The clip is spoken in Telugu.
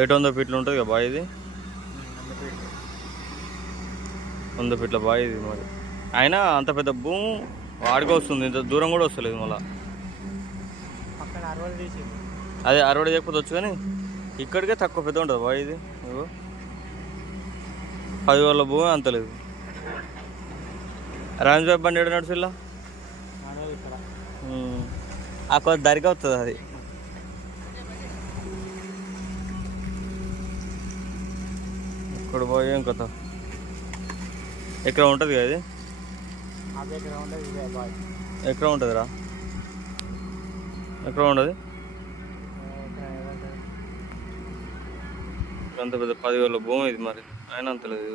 800 ఫీట్లు ఉంటుంది కదా బాయ్ ఇది. 100 ఫీట్ల బాయ్ ఇది. మరి అయినా అంత పెద్ద భూమి వాడిగా వస్తుంది, ఇంత దూరం కూడా వస్తలేదు. మళ్ళీ అదే 60 చేయకపోతే వచ్చు, కానీ ఇక్కడికే తక్కువ పెద్ద ఉంటుంది బాయ్ ఇది. 10,000 భూమి అంత లేదు. రాంజ్ బాబు బండి ఏడు నడుచుల్లా ఆ కొద్ది దరికి అవుతుంది అది. ఇక్కడ పోయి ఏం కొత్త ఎక్కడ ఉంటుంది కదా ఇది. ఎక్కడ ఉంటుంది రా, ఎక్కడ ఉండదు అంత పెద్ద 10,000 భూమి ఇది. మరి అయినా అంత లేదు.